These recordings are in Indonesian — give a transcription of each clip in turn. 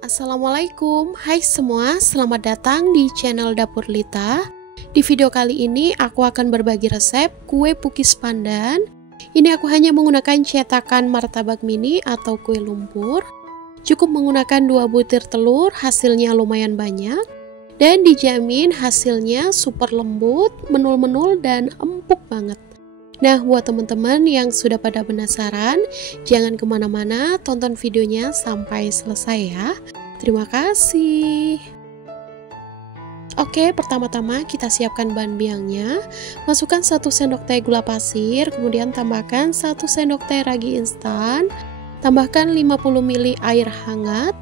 Assalamualaikum, hai semua, selamat datang di channel Dapur Lita. Di video kali ini aku akan berbagi resep kue pukis pandan. Ini aku hanya menggunakan cetakan martabak mini atau kue lumpur. Cukup menggunakan 2 butir telur, hasilnya lumayan banyak. Dan dijamin hasilnya super lembut, menul-menul, dan empuk banget. Nah, buat teman-teman yang sudah pada penasaran, jangan kemana-mana, tonton videonya sampai selesai ya. Terima kasih. Oke, pertama-tama kita siapkan bahan biangnya. Masukkan 1 sendok teh gula pasir, kemudian tambahkan 1 sendok teh ragi instan, tambahkan 50 ml air hangat.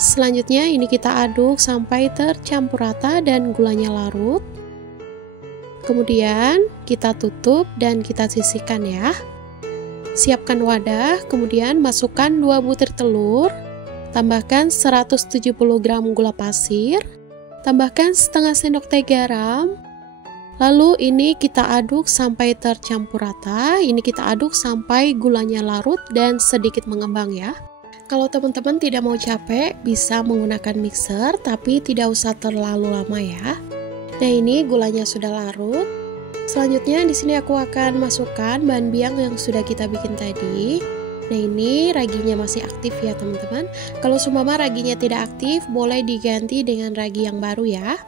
Selanjutnya ini kita aduk sampai tercampur rata dan gulanya larut. Kemudian kita tutup dan kita sisihkan ya. Siapkan wadah, kemudian masukkan 2 butir telur, tambahkan 170 gram gula pasir, tambahkan setengah sendok teh garam. Lalu ini kita aduk sampai tercampur rata. Ini kita aduk sampai gulanya larut dan sedikit mengembang ya. Kalau teman-teman tidak mau capek, bisa menggunakan mixer, tapi tidak usah terlalu lama ya. Nah, ini gulanya sudah larut. Selanjutnya di sini aku akan masukkan bahan biang yang sudah kita bikin tadi. Nah, ini raginya masih aktif ya teman-teman. Kalau seumpama raginya tidak aktif, boleh diganti dengan ragi yang baru ya.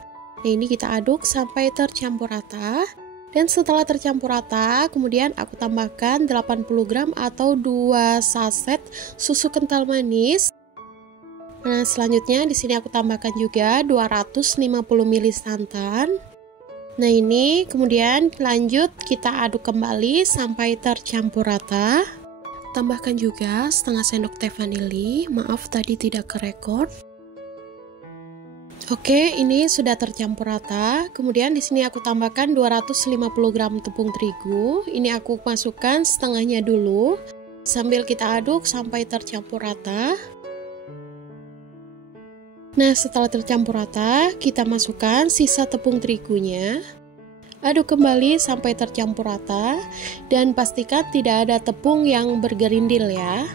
Nah, ini kita aduk sampai tercampur rata. Dan setelah tercampur rata, kemudian aku tambahkan 80 gram atau 2 saset susu kental manis. Nah, selanjutnya di sini aku tambahkan juga 250 ml santan. Nah, ini kemudian lanjut kita aduk kembali sampai tercampur rata. Tambahkan juga setengah sendok teh vanili. Maaf tadi tidak kerekord. Oke, ini sudah tercampur rata. Kemudian di sini aku tambahkan 250 gram tepung terigu. Ini aku masukkan setengahnya dulu sambil kita aduk sampai tercampur rata. Nah, setelah tercampur rata, kita masukkan sisa tepung terigunya. Aduk kembali sampai tercampur rata dan pastikan tidak ada tepung yang bergerindil ya.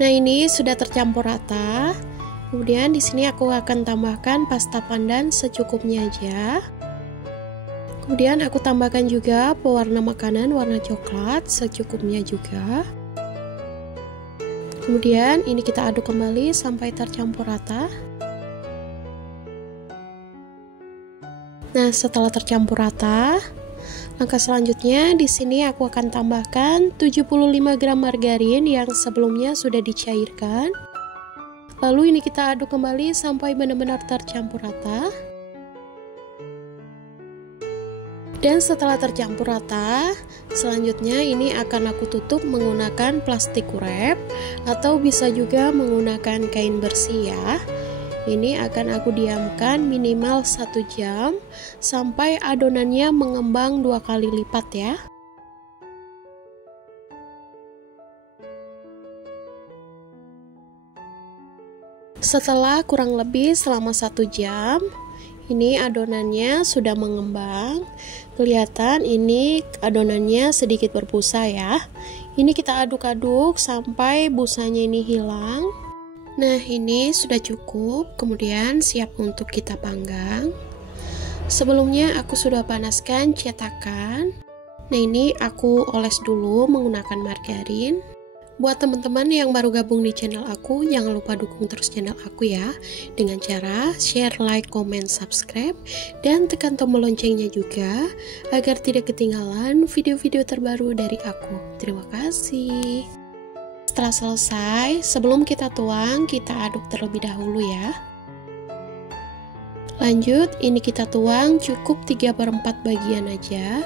Nah, ini sudah tercampur rata. Kemudian di sini aku akan tambahkan pasta pandan secukupnya aja. Kemudian aku tambahkan juga pewarna makanan warna coklat secukupnya juga. Kemudian ini kita aduk kembali sampai tercampur rata. Nah, setelah tercampur rata, langkah selanjutnya di sini aku akan tambahkan 75 gram margarin yang sebelumnya sudah dicairkan. Lalu ini kita aduk kembali sampai benar-benar tercampur rata. Dan setelah tercampur rata, selanjutnya ini akan aku tutup menggunakan plastik wrap atau bisa juga menggunakan kain bersih ya. Ini akan aku diamkan minimal 1 jam sampai adonannya mengembang 2 kali lipat ya. Setelah kurang lebih selama 1 jam, ini adonannya sudah mengembang. Kelihatan ini adonannya sedikit berbusa ya. Ini kita aduk-aduk sampai busanya ini hilang. Nah, ini sudah cukup. Kemudian siap untuk kita panggang. Sebelumnya aku sudah panaskan cetakan. Nah, ini aku oles dulu menggunakan margarin. Buat teman-teman yang baru gabung di channel aku, jangan lupa dukung terus channel aku ya, dengan cara share, like, comment, subscribe, dan tekan tombol loncengnya juga, agar tidak ketinggalan video-video terbaru dari aku. Terima kasih. Setelah selesai, sebelum kita tuang, kita aduk terlebih dahulu ya. Lanjut, ini kita tuang cukup 3/4 bagian aja.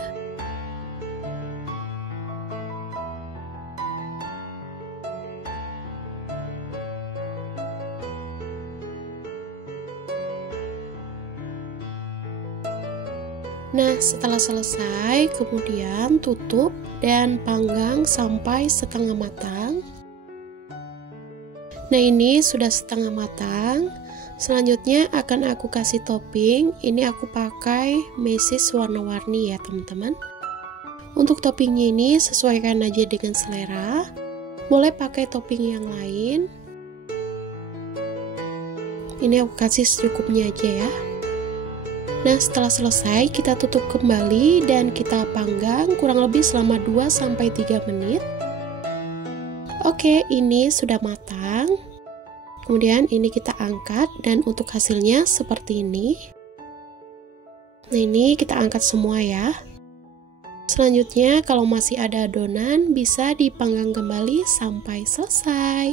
Nah, setelah selesai, kemudian tutup dan panggang sampai setengah matang. Nah, ini sudah setengah matang. Selanjutnya akan aku kasih topping. Ini aku pakai mesis warna-warni ya teman-teman. Untuk toppingnya ini sesuaikan aja dengan selera. Boleh pakai topping yang lain. Ini aku kasih secukupnya aja ya. Nah, setelah selesai kita tutup kembali dan kita panggang kurang lebih selama 2-3 menit. Oke, ini sudah matang. Kemudian ini kita angkat dan untuk hasilnya seperti ini. Nah, ini kita angkat semua ya. Selanjutnya, kalau masih ada adonan, bisa dipanggang kembali sampai selesai.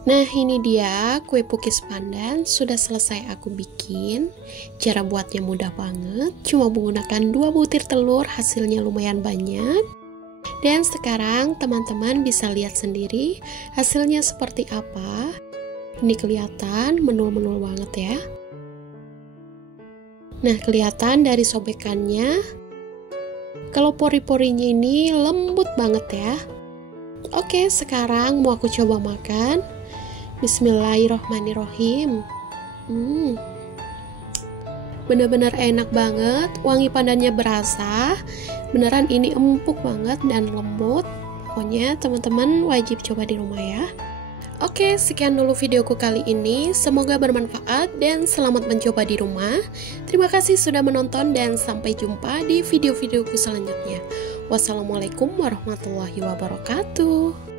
Nah, ini dia kue pukis pandan sudah selesai aku bikin. Cara buatnya mudah banget, cuma menggunakan 2 butir telur, hasilnya lumayan banyak. Dan sekarang teman-teman bisa lihat sendiri hasilnya seperti apa. Ini kelihatan menul-menul banget ya. Nah, kelihatan dari sobekannya. Kalau pori-porinya ini lembut banget ya. Oke, sekarang mau aku coba makan. Bismillahirrohmanirrohim. Bener-bener enak banget. Wangi pandannya berasa. Beneran ini empuk banget dan lembut. Pokoknya teman-teman wajib coba di rumah ya. Oke, sekian dulu videoku kali ini. Semoga bermanfaat dan selamat mencoba di rumah. Terima kasih sudah menonton dan sampai jumpa di video-videoku selanjutnya. Wassalamualaikum warahmatullahi wabarakatuh.